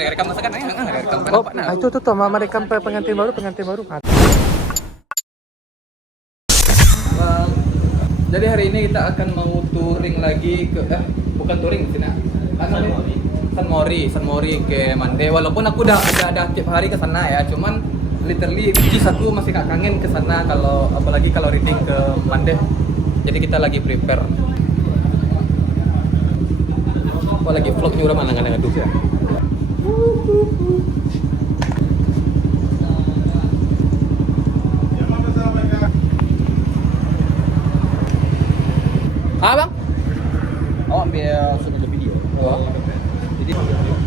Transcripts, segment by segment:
rekam masakan rekam Oh, itu tuh mama rekam pengantin baru. Jadi hari ini kita akan mau touring lagi ke bukan touring sini. San Mori ke Mande. Walaupun aku udah ada tiap hari ke sana ya, cuman literally aku masih kangen ke sana kalau apalagi kalau reading ke Mande. Jadi kita lagi prepare. Lagi vlognya udah mana ngadu ya. Bang? Oh, ambil sudah video. Oh. Jadi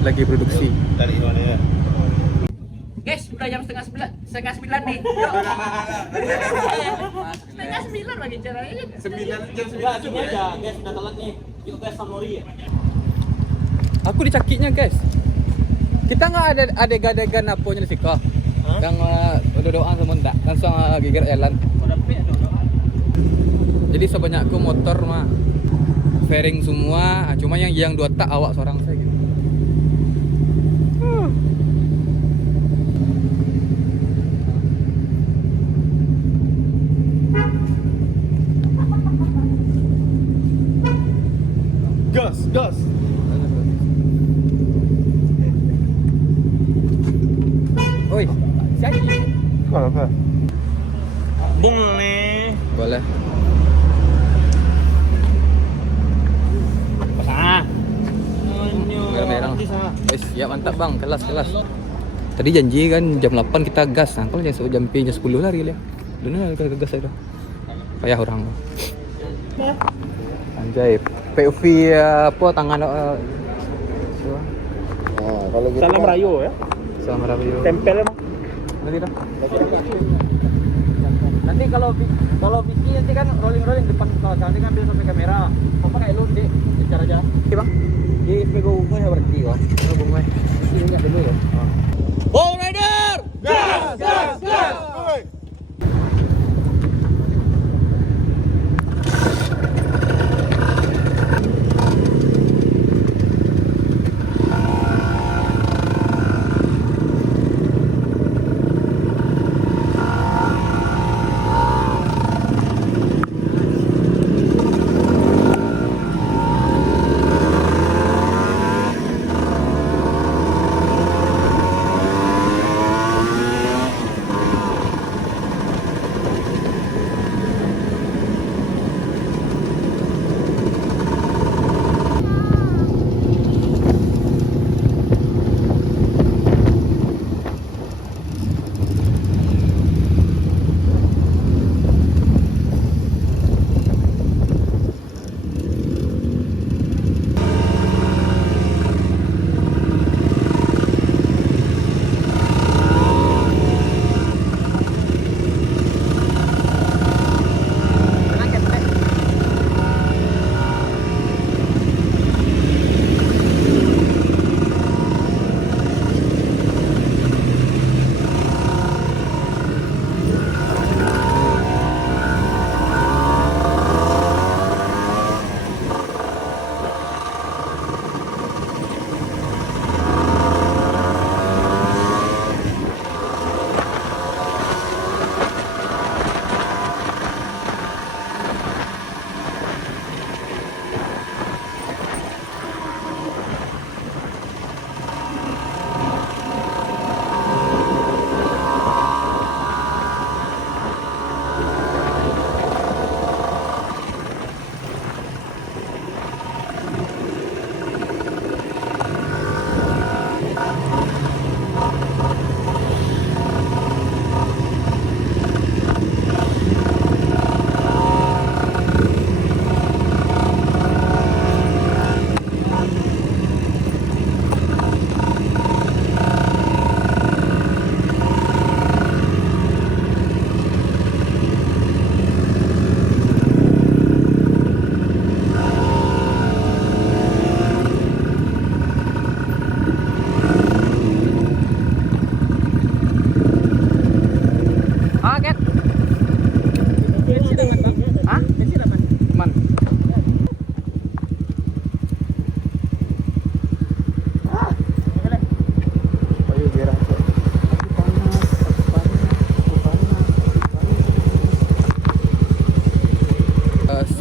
lagi produksi. Dari mana ya? Guys, udah jam setengah sembilan nih. Yuk. Setengah sembilan lagi caranya. Jam 9 cuma aja. Guys, udah telat nih. Yuk guys, San Mori ya. Aku dicakinya guys. Kita nggak ada adegan apa nya sih kok? Yang udah doa sama enggak langsung gigir jalan. Jadi sebanyakku motor mah fairing semua, cuma yang dua tak awak seorang saya gitu. Gas. Oi, siapa? Apa? Boleh. Boleh. Merah. Wes, ya mantap bang, kelas. Tadi janji kan jam 8 kita gas, nah kalau jam 10 lari lah. Benar ke gas itu. Payah orang. Anjay, POV apa tangan Kalau gitu Salam Rayo ya. Salam Rayo. Tempel emang. Nanti dah. Nanti kalau Vicky nanti kan rolling depan pesawat, nanti kan ambil sampai kamera. Kau pakai lu deh, bicara aja. Oke bang. Di SPG umum ya berhenti kok. Oh, bung Mai. Ingat dulu ya. Ball Rider! Gas.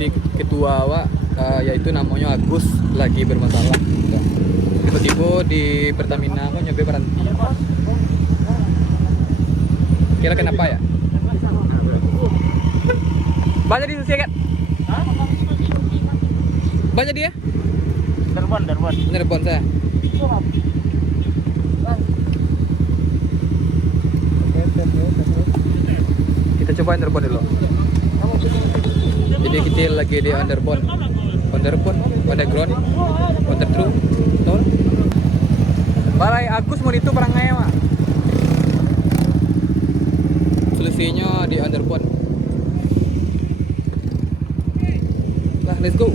si ketua awak yaitu namanya Agus lagi bermasalah. Tiba-tiba di Pertamina kok nyoba berhenti. Kira kenapa ya? Banyak di sini kan? Banyak dia? Nerbon saya. Kita coba underbone dulu. Jadi kita lagi di underbone, underground, underthrough, betul? Balai Agus mau itu perangai mah. Solusinya di underbone. Lah, let's go.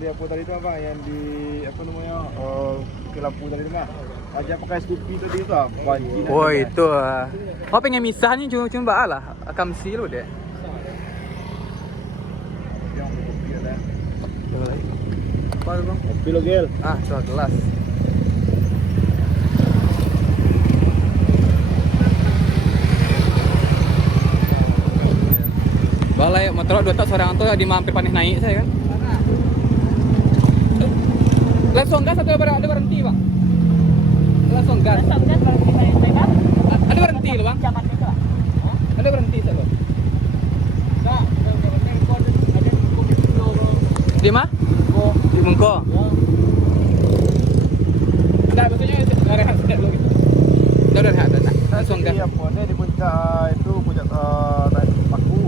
Dari apa tadi tu abang yang di apa namanya ke lampu tadi tu mah. Aja pakai Scoopy tadi tu ah. Oh itu oh pengen misah nih cuma lah akan mesti lu deh. Yang Scoopy ada. Apa tu bang? Kopi lo gel. Ah, soal gelas. Balai motor 2 tak seorang tu di mampir panih naik saya kan. Langsung gas atau ada berhenti bang? Langsung gas. Ada berhenti loh bang? Ada berhenti saya bang? Di mana? Di Mengko. Enggak, maksudnya enggak rehat sedikit dulu gitu. Udah rehat dah. Langsung gas. Iya, punya di puncak itu puncak Paku.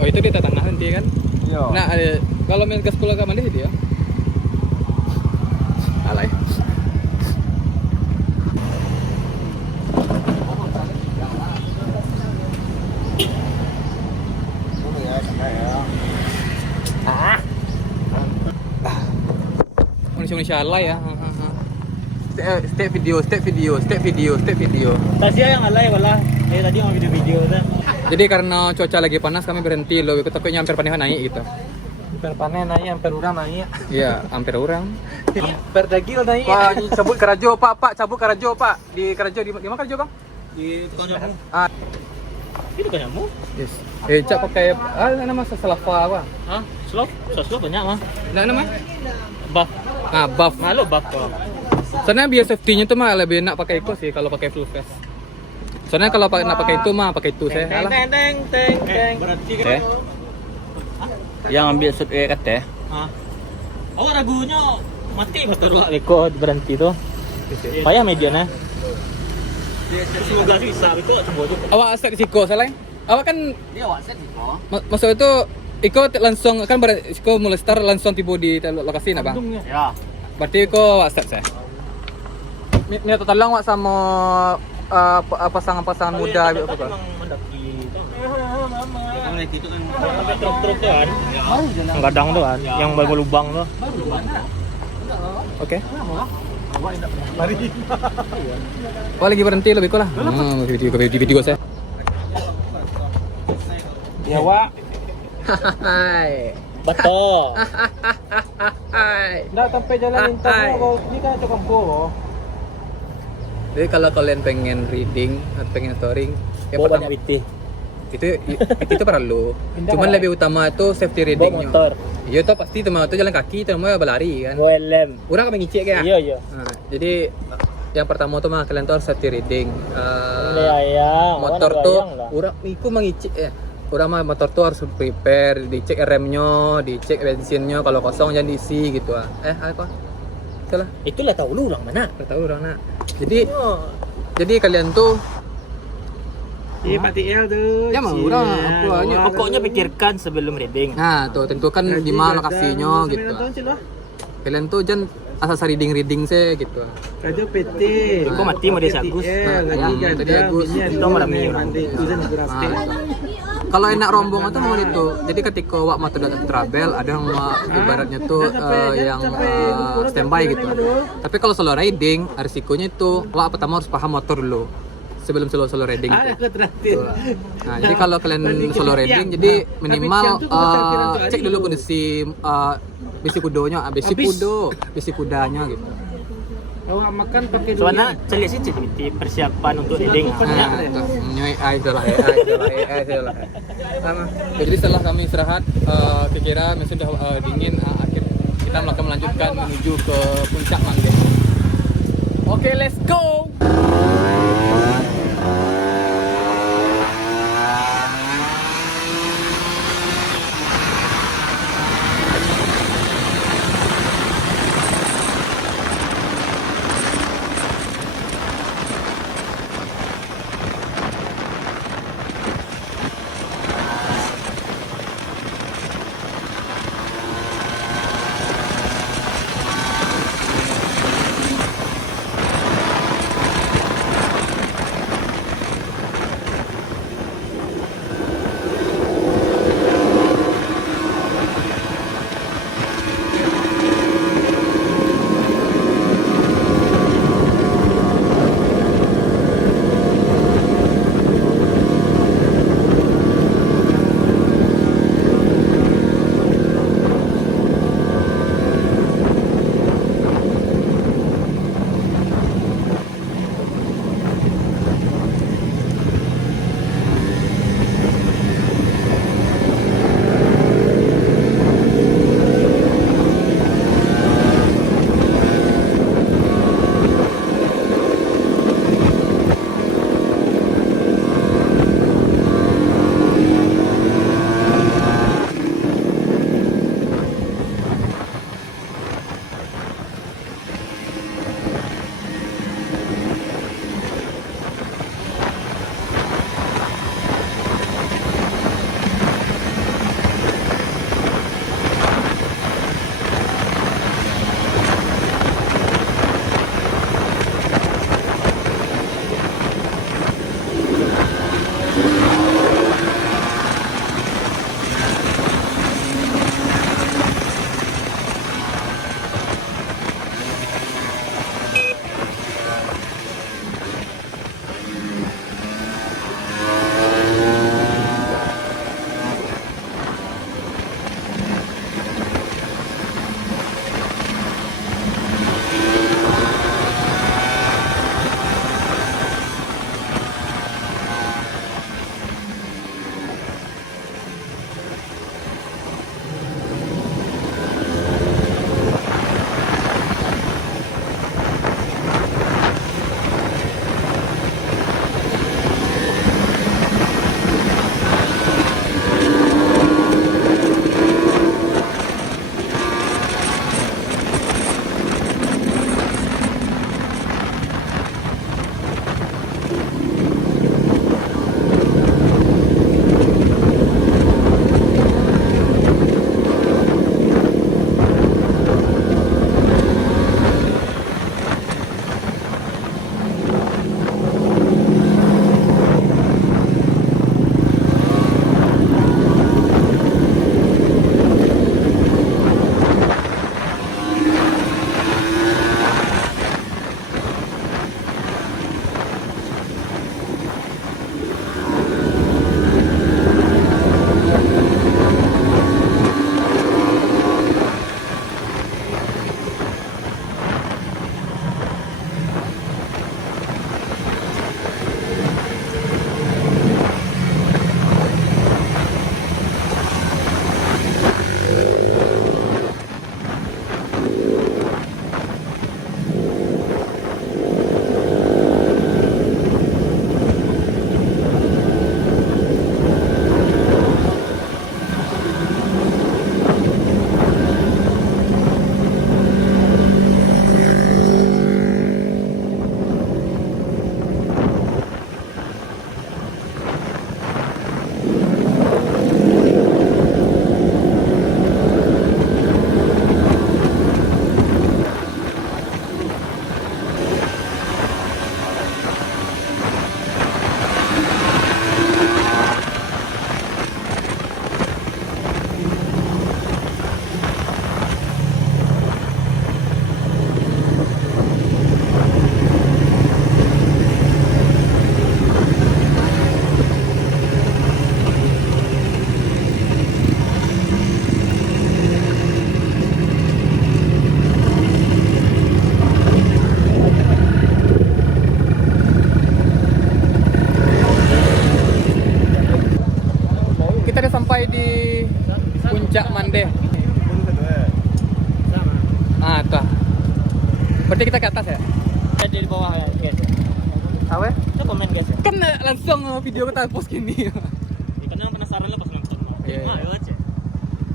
Oh itu di tengah nanti kan? Iya. Nah kalau main gas pulau ke mana dia? Alay. Indonesia alay ya. Step video. Tasya yang alay wala. Tadi mau video dah. Jadi karena cuaca lagi panas kami berhenti loh. Kita takutnya hampir panen naik gitu. Hampir panen naik, hampir urang naik. Iya, hampir orang. Hampir dagil naik. Pak, ini cabut Karajo, Pak, cabut Karajo, Pak. Di Karajo di mana Karajo, Bang? Di tukang jamu. Ah, Itu kan jamu? yes. Cak pakai nama Salava apa? Hah? Slop banyak mah. Nah, nama? Buff. Ah, buff. Malu buff kok. Soalnya biar safety-nya tuh mah lebih enak pakai itu sih kalau pakai full face. Soalnya kalau nak pakai itu mah pakai itu saya. Alah. Teng. Berarti kan. Yang ambil shoot kata. Hah? Oh ragunya mati motor lah Eko berhenti tuh. Payah medianya. Semoga bisa itu coba aja. Awak set Siko salah. Awak kan Dia awak set Eko. maksud itu Iko langsung kan Iko mulai start langsung tiba di lokasi nah, Bang. Ya. Berarti Iko awak start saya. Minta tolong awak sama pasangan-pasangan muda apa kok? Mendaki itu. Mendaki itu kan sampai truk-truk tuh kan. Yang kadang tuh kan, yang berlubang tuh. Oke. Wah lagi berhenti lebih kok lah. Video saya. Ya Wak. Hai. Betul. Hai. Nggak sampai jalan lintas ini kan cukup go. Jadi kalau kalian pengen reading atau pengen touring, yang Bawa pertama banyak BT. itu perlu. Cuman lebih utama itu safety Bawa readingnya. motor. Iya tuh pasti teman itu jalan kaki, teman berlari kan. Bawa helm. Orang kan ngicek ya. Iya, iya. Nah, jadi yang pertama tuh mah kalian tuh harus safety reading. Ayang. Motor tuh orang iku mengicek ya. Orang mah motor tuh harus prepare, dicek remnya, dicek bensinnya, kalau kosong jangan diisi gitu ah. Apa? Salah. Itulah tahu lu orang mana. Nggak tahu orang nak. Jadi kalian tuh Iya Pak TL tuh. ya mau orang apa Pokoknya pikirkan sebelum reading. nah tuh tentukan di mana lokasinya gitu. Kalian tuh jangan asal reading sih gitu. Raja PT. Kok mati mau dia Agus. Tadi Agus Itu marami orang. kalau enak rombongan tuh mau itu. Jadi ketika wak mau travel ada yang ibaratnya tuh yang standby gitu. Tapi kalau solo riding risikonya itu wak pertama harus paham motor dulu sebelum solo riding. Tuh. Nah, jadi kalau kalian solo riding jadi minimal cek dulu kondisi besi kudonya, besi kudanya gitu. Awak makan pakai Soalnya saya lihat sih ChatGPT persiapan untuk reading. Nah, nyoi itulah sama. Jadi setelah kami istirahat, kira sudah dingin, akhir kita akan melanjutkan menuju ke puncak Mangge. Oke, let's go. Berarti kita ke atas ya? Ada di bawah ya, guys. Apa? Kita komen guys ya. Kan langsung video kita post gini. Kan yang penasaran lah pas nonton. Iya. Ayo aja.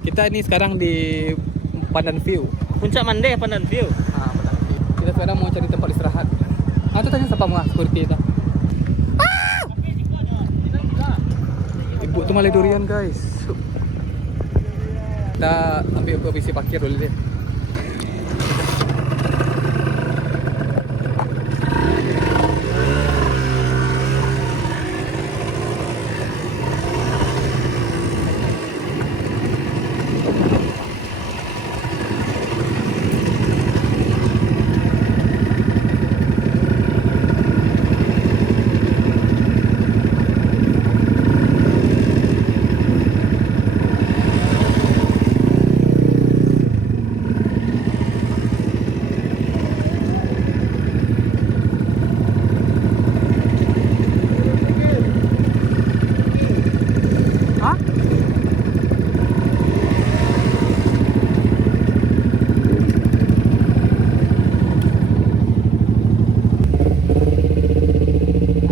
Kita ini sekarang di Pandan View. Puncak Mande Pandan View. Pandan View. Kita sekarang mau cari tempat istirahat. Itu tanya siapa mau security itu? Ibu tuh malah durian guys. Kita ambil posisi parkir dulu deh.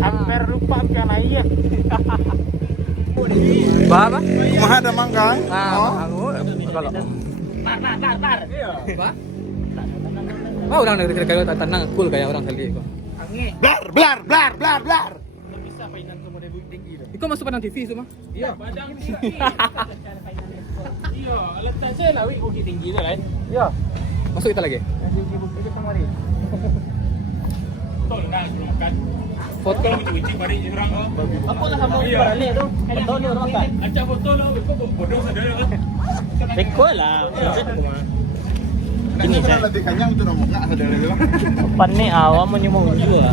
Hampir lupa kan ayah. Apa? Mah ada mangkang. Kalau Bar. apa? Oh, orang dari kayak tenang, cool kayak orang kali kok. Blar blar blar blar blar. Bisa mainan komode tinggi dah. Iko masuk Padang TV semua. Iya, padang tinggi. Iya, letak saya lah bukit tinggi dah kan. Iya. Masuk kita lagi. Di bukit kita mari. Betul nah belum makan. Foto. Kalau itu uji mari orang. Apa lah kamu balik tu? Betul ni orang kan. Acak foto lah, kok bodoh saudara kan. Teko lah. Ini saya lebih kenyang tuh nomor nggak saudara itu. Pan ni awam mau nyumbang juga.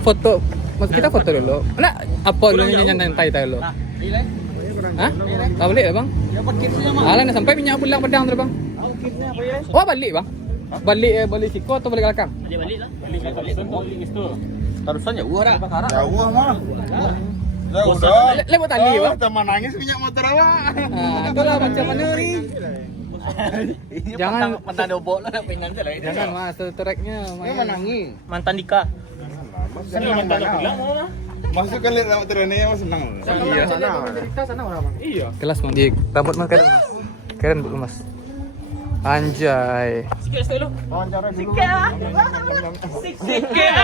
Foto. Maksud kita foto dulu. Nak apa dulu nyantai tayo lo? Hah? Tak balik lah bang? Ya parkir saja mah. Alah nak sampai minyak pulang Padang tu bang. Parkirnya apa ya? Oh balik bang? Balik Siko atau balik Kalakang? Dia balik lah. Balik situ. Tarusan ya gua dah. Jauh mah. Jauh dah. Lewat tali bang. Teman nangis minyak motor awak. Itulah macam mana ni? Jangan mantan dobok lah nak pengen je lah. Jangan mas, tracknya menangis. Mantan Dika. Sini mantan aku bilang mau lah. Masuk kan lihat lewat trennya mas senang. Iya. Cerita sana orang bang. Iya. Kelas bang, di rambut mas keren mas. Keren bu mas. Anjay. Sikit dulu. Wawancara dulu. Sikit.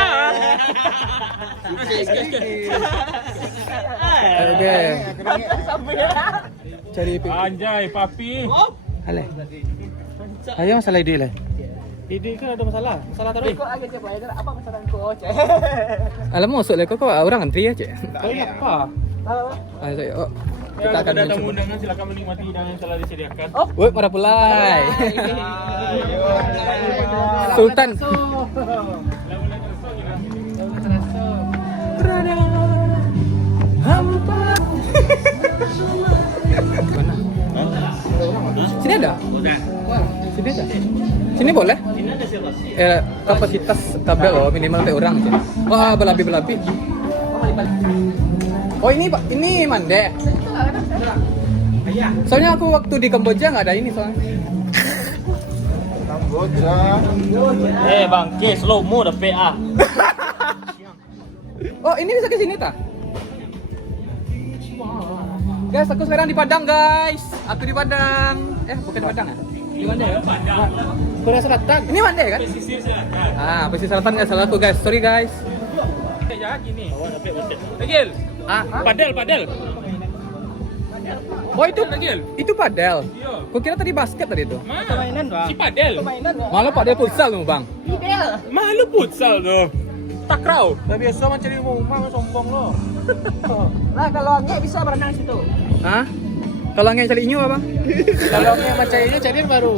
Oke. Cari Anjay, papi. Ale. Ayo masalah ide lah. Ide kan ada masalah. Masalah tadi. Kau agak siapa ya? Apa masalah kau? Alam masuk lah kok orang antri aja. Kau apa? Ayo, Kita kita akan ada tamu mencoba. undangan, silakan menikmati hidangan yang telah disediakan. Woi, para pulai. Sultan. Mana? Sini ada? Sini ada? Sini boleh? Ini ada siapa? Kapasitas tabel loh minimal 3 orang aja. Wah, belabi. Oh ini pak, ini Mande. Soalnya aku waktu di Kamboja nggak ada ini soalnya. Bangke, slow mo dah PA. Oh ini bisa ke sini tak? Guys, aku sekarang di Padang guys. Aku di Padang. Bukan di Padang ya? Di Mande ya? Korea Selatan. Ini Mande kan? Pesisir silakan. Pesisir Selatan nggak salah aku guys. Sorry guys. Ya gini. Awak dapat hotel. Lagil. Padel. Oh itu Lagil. itu padel. Iya. Kau kira tadi basket tadi itu? Permainan, Bang. Si padel. Malah padel futsal tuh bang. Malu futsal tu. Takraw. Dah biasa macam ni rumah sombong lo. Nah, kalau Angge bisa berenang situ. Hah? Kalau nggak cari inyo apa bang? Kalau yang macam ini cari baru.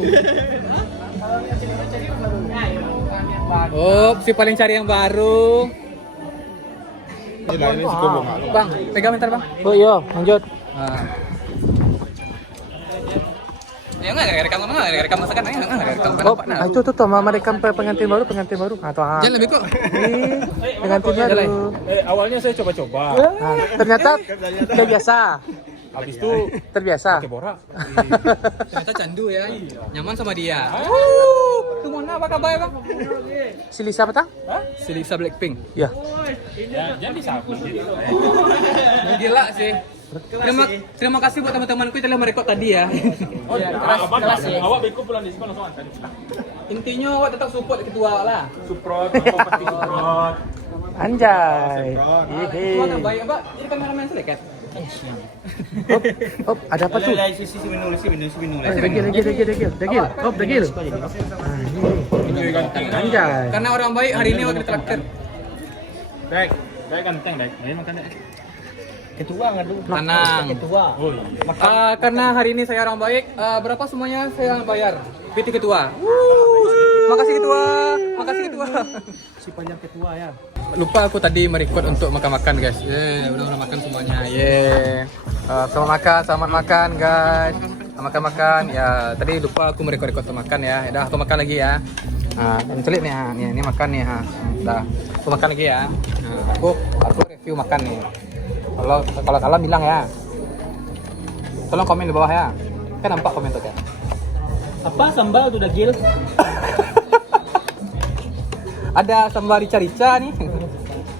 Oh, si paling cari yang baru. Ini si kobong. Bang, pegang bentar bang. Oh iya, lanjut. Ya nggak rekam masakan aja nggak rekam Oh, itu tuh mama rekam pengantin baru. Atau Jangan lebih kok. pengantin baru. Awalnya saya coba-coba. Ternyata kayak biasa. Habis itu Terbiasa. pakai borak. Ternyata candu ya. Nyaman sama dia. Tuh mana apa kabar bang? Si Lisa apa tah? Si Lisa Blackpink. Ya. Ya, jadi sapi. Gila sih. Terima kasih buat teman-temanku yang telah merekod tadi ya. Oh ya, awak beko pulang di sekolah langsung antar. Intinya awak tetap support ketua lah. Suprot, pasti suprot. Anjay. Ketua terbaik apa? Jadi kameramen selekat. Oh, ada apa tuh? Sisi menulis. Degil. Oh, degil. Anjay. Karena orang baik hari ini waktu terakhir. Dek, saya ganteng, Dek. Ayo makan, Dek. Ketua ngadu. Tenang. Ketua. Oh iya. Karena hari ini saya orang baik, berapa semuanya saya yang bayar? PT ketua. Makasih ketua. Makasih ketua. Si panjang ketua ya. Lupa aku tadi merecord untuk makan-makan guys. Udah makan semuanya. Selamat makan guys. Makan. Ya, tadi lupa aku merecord makan ya. Udah aku makan lagi ya. Nah, celik nih, ini makan nih, Udah, aku makan lagi ya. Nah, aku review makan nih. Kalau salah bilang ya. Tolong komen di bawah ya. Kan nampak komen tuh ya. Apa sambal tuh degil? Ada sambal rica-rica nih.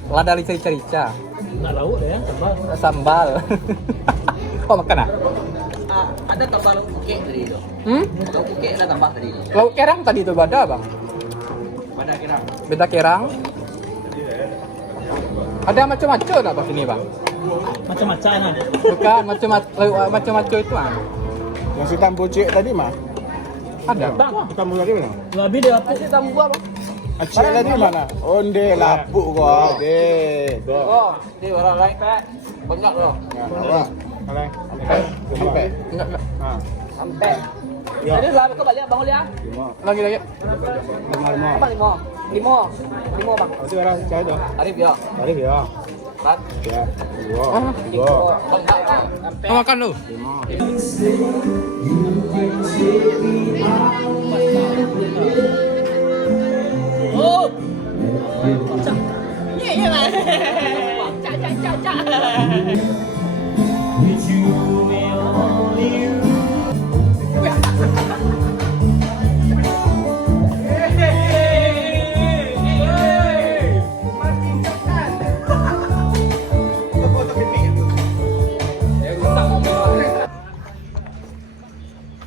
Lada rica-rica. Enggak lauk ya, sambal. Sambal. Kok makan ah? Ada tambah lauk puke tadi itu. Lauk puke ada tambah tadi itu. Lauk kerang tadi itu ada bang. Pada kira. Beda kerang. Ada macam-macam tak pas ini bang? Macam-macam ada. Bukan macam-macam itu ah. Yang hitam pucuk tadi mah. Ada. Hitam pucuk tadi mana? Lebih dia apa? Masih tambah bang. Acik tadi mana? Onde lapuk kau. De. Oh, di orang lain pak. Banyak loh. Ya, apa? Kalau sampai. Enggak. Ha. Sampai. Ya. Jadi lah kau balik bang Ulia. Lagi. Lima. Apa lima bang. Masih orang cahaya tu. Arif ya. Tarik ya. Empat. Ya. Dua. Tiga. Sampai. Mau makan lu? Lima. Oh. Iya lah. Cak.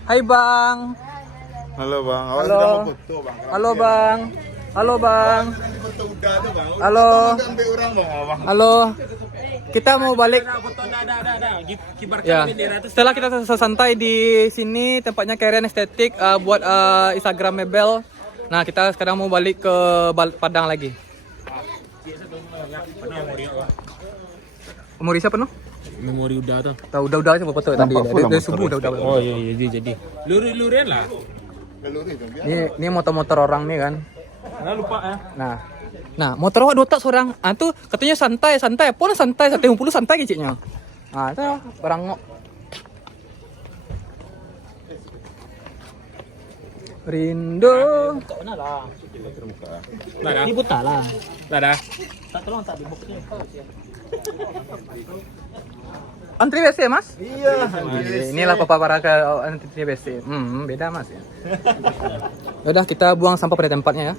Hai bang. Halo bang. Awak Halo. sudah mau foto bang. Halo bang. Halo bang. Foto udah tu bang. Halo. Ambil orang bang. Bang. Halo. Kita mau balik. Ada. Kibarkan Ya. bendera tu. Setelah kita selesai santai di sini tempatnya Karen Estetik buat Instagram Mebel. Nah, kita sekarang mau balik ke Padang lagi. Umur siapa penuh? Memori udah tu. Udah coba foto tadi. Dari subuh udah. Oh iya jadi. Luri-lurian lah. Ini motor-motor orang nih kan. Karena lupa ya. Nah, motor awak 2 tak seorang. Ah tuh katanya santai. Pun santai 150 santai keciknya. Ah, itu barang ngok. Rindu. Kau nak lah. Tak ada. Ini buta lah. Tak ada. Tak tolong tak dibukanya. Antri WC mas? Iya. Inilah Papa Baraka antri WC. Beda mas ya. Udah kita buang sampah pada tempatnya ya.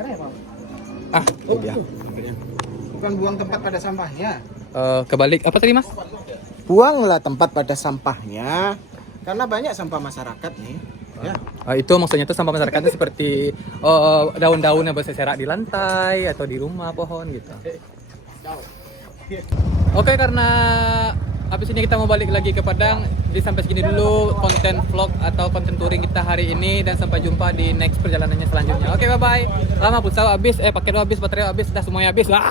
Iya. Bukan buang tempat pada sampahnya. Kebalik apa tadi mas? Buanglah tempat pada sampahnya. Karena banyak sampah masyarakat nih. Ya. Itu maksudnya itu sampah masyarakat itu seperti daun-daun yang berserak di lantai atau di rumah pohon gitu. Oke, karena habis ini kita mau balik lagi ke Padang. Jadi sampai segini dulu konten vlog atau konten touring kita hari ini dan sampai jumpa di next perjalanannya selanjutnya. Oke, bye bye. Lama pulsa habis, paket habis, baterai habis, dah semuanya habis lah.